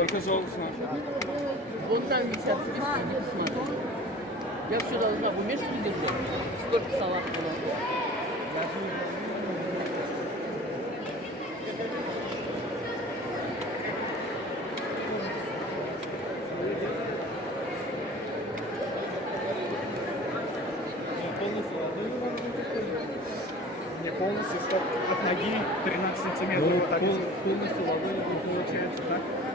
Только соусно. Вон там висят списки, иди посмотри. Я все должна в уме что ли держать? Сколько салатов было? Не полностью, что от ноги 13 сантиметров. Вот так полностью ладонью получается, так?